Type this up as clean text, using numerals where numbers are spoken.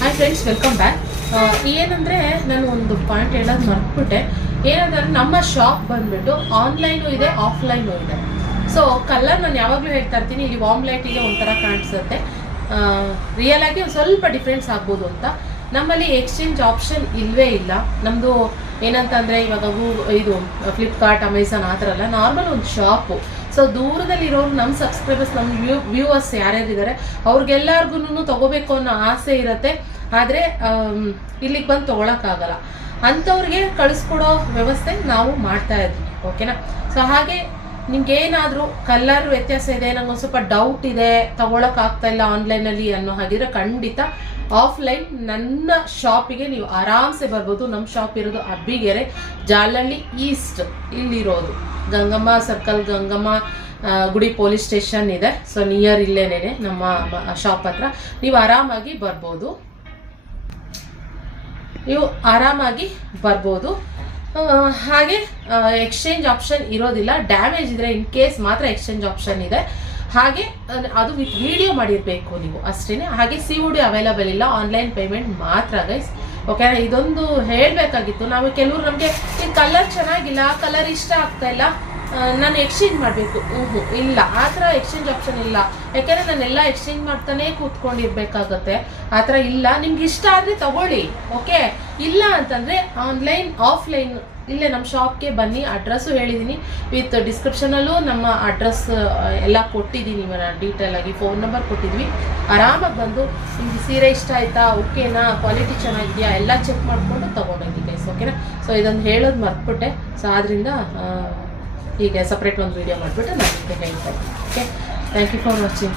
Hi friends, welcome back. ಏನಂದರೆ ನಾನು ಒಂದು ಪಾಯಿಂಟ್ ಹೇಳೋದು ಮರ್ತ್ಬಿಟ್ಟೆ. ಏನಂದರೆ ನಮ್ಮ ಶಾಪ್ ಬಂದ್ಬಿಟ್ಟು ಆನ್ಲೈನು ಇದೆ, ಆಫ್ಲೈನು ಇದೆ. ಸೊ ಕಲರ್ ನಾನು ಯಾವಾಗಲೂ ಹೇಳ್ತಾ ಇರ್ತೀನಿ, ಇಲ್ಲಿ ವಾಮ್ ಲೈಟಿಗೆ ಒಂಥರ ಕಾಣಿಸುತ್ತೆ, ರಿಯಲ್ ಆಗಿ ಒಂದು ಸ್ವಲ್ಪ ಡಿಫ್ರೆನ್ಸ್ ಆಗ್ಬೋದು ಅಂತ. ನಮ್ಮಲ್ಲಿ ಎಕ್ಸ್ಚೇಂಜ್ ಆಪ್ಷನ್ ಇಲ್ಲವೇ ಇಲ್ಲ. ನಮ್ಮದು ಏನಂತಂದರೆ ಇವಾಗ ಇದು ಫ್ಲಿಪ್ಕಾರ್ಟ್, ಅಮೆಝಾನ್ ಆ ಥರ ಅಲ್ಲ, ನಾರ್ಮಲ್ ಒಂದು ಶಾಪು. ಸೊ ದೂರದಲ್ಲಿರೋರು ನಮ್ಮ ಸಬ್ಸ್ಕ್ರೈಬರ್ಸ್, ನಮ್ಮ ವ್ಯೂವರ್ಸ್ ಯಾರ್ಯಾರಿದ್ದಾರೆ ಅವ್ರಿಗೆಲ್ಲರಿಗೂ ತೊಗೋಬೇಕು ಅನ್ನೋ ಆಸೆ ಇರುತ್ತೆ. ಆದರೆ ಇಲ್ಲಿಗೆ ಬಂದು ತೊಗೊಳಕ್ಕಾಗಲ್ಲ. ಅಂಥವ್ರಿಗೆ ಕಳಿಸ್ಕೊಡೋ ವ್ಯವಸ್ಥೆ ನಾವು ಮಾಡ್ತಾ ಇದ್ವಿ, ಓಕೆನಾ. ಸೊ ಹಾಗೆ ನಿಮ್ಗೇನಾದರೂ ಕಲರ್ ವ್ಯತ್ಯಾಸ ಇದೆ, ನಂಗೊಂದು ಸ್ವಲ್ಪ ಡೌಟ್ ಇದೆ, ತೊಗೊಳಕ್ಕಾಗ್ತಾ ಇಲ್ಲ ಆನ್ಲೈನಲ್ಲಿ ಅನ್ನೋ ಹಾಗಿದ್ರೆ ಖಂಡಿತ ಆಫ್ಲೈನ್ ನನ್ನ ಶಾಪಿಗೆ ನೀವು ಆರಾಮ್ಸೆ ಬರ್ಬೋದು. ನಮ್ಮ ಶಾಪ್ ಇರೋದು ಅಬ್ಬಿಗೆರೆ, ಜಾಲಹಳ್ಳಿ ಈಸ್ಟ್, ಇಲ್ಲಿರೋದು ಗಂಗಮ್ಮ ಸರ್ಕಲ್, ಗಂಗಮ್ಮ ಗುಡಿ ಪೊಲೀಸ್ ಸ್ಟೇಷನ್ ಇದೆ. ಸೊ ನಿಯರ್ ಇಲ್ಲೇನೇನೆ ನಮ್ಮ ಶಾಪ್ ಹತ್ರ ನೀವು ಆರಾಮಾಗಿ ಬರ್ಬೋದು. ಹಾಗೆ ಎಕ್ಸ್ಚೇಂಜ್ ಆಪ್ಷನ್ ಇರೋದಿಲ್ಲ. ಡ್ಯಾಮೇಜ್ ಇದ್ರೆ ಇನ್ ಕೇಸ್ ಮಾತ್ರ ಎಕ್ಸ್ಚೇಂಜ್ ಆಪ್ಷನ್ ಇದೆ. ಹಾಗೆ ಅದು ವಿತ್ ವಿಡಿಯೋ ಮಾಡಿರಬೇಕು ನೀವು ಅಷ್ಟೇ. ಹಾಗೆ COD ಅವೈಲಬಲ್ ಇಲ್ಲ, ಆನ್ಲೈನ್ ಪೇಮೆಂಟ್ ಮಾತ್ರ ಗೈಸ್, ಓಕೆ. ಇದೊಂದು ಹೇಳಬೇಕಾಗಿತ್ತು. ನಾವು ಕೆಲವರು ನಮಗೆ ಈ ಕಲರ್ ಚೆನ್ನಾಗಿಲ್ಲ, ಕಲರ್ ಇಷ್ಟ ಆಗ್ತಾ ಇಲ್ಲ, ನಾನು ಎಕ್ಸ್ಚೇಂಜ್ ಮಾಡಬೇಕು, ಇಲ್ಲ, ಆ ಥರ ಎಕ್ಸ್ಚೇಂಜ್ ಆಪ್ಷನ್ ಇಲ್ಲ. ಯಾಕೆಂದರೆ ನಾನೆಲ್ಲ ಎಕ್ಸ್ಚೇಂಜ್ ಮಾಡ್ತಾನೆ ಕೂತ್ಕೊಂಡಿರ್ಬೇಕಾಗತ್ತೆ. ಆ ಥರ ಇಲ್ಲ. ನಿಮ್ಗೆ ಇಷ್ಟ ಆದರೆ ತಗೊಳ್ಳಿ, ಓಕೆ. ಇಲ್ಲ ಅಂತಂದರೆ ಆನ್ಲೈನ್, ಆಫ್ಲೈನ್ ಇಲ್ಲೇ ನಮ್ಮ ಶಾಪ್ಗೆ ಬನ್ನಿ. ಅಡ್ರೆಸ್ಸು ಹೇಳಿದ್ದೀನಿ, ವಿತ್ ಡಿಸ್ಕ್ರಿಪ್ಷನಲ್ಲೂ ನಮ್ಮ ಅಡ್ರೆಸ್ ಎಲ್ಲ ಕೊಟ್ಟಿದ್ದೀನಿ, ಡೀಟೇಲ್ ಆಗಿ ಫೋನ್ ನಂಬರ್ ಕೊಟ್ಟಿದ್ವಿ. ಆರಾಮಾಗಿ ಬಂದು ನಿಮ್ಗೆ ಸೀರೆ ಇಷ್ಟ ಆಯಿತಾ, ಓಕೆನಾ, ಕ್ವಾಲಿಟಿ ಚೆನ್ನಾಗಿದೆಯಾ ಎಲ್ಲ ಚೆಕ್ ಮಾಡಿಕೊಂಡು ತೊಗೊಂಡೋಗಿ ಗೈಸ್, ಓಕೆನಾ. ಸೊ ಇದೊಂದು ಹೇಳೋದು ಮರ್ತ್ಬಿಟ್ಟೆ. ಸೊ ಆದ್ದರಿಂದ ಈಗ ಸಪ್ರೇಟ್ ಒಂದು ವೀಡಿಯೋ ಮಾಡಿಬಿಟ್ಟು ನಾನು ನಿಮಗೆ ಹೇಳ್ತಾ ಇದ್ದೀನಿ, okay. Thank you for watching.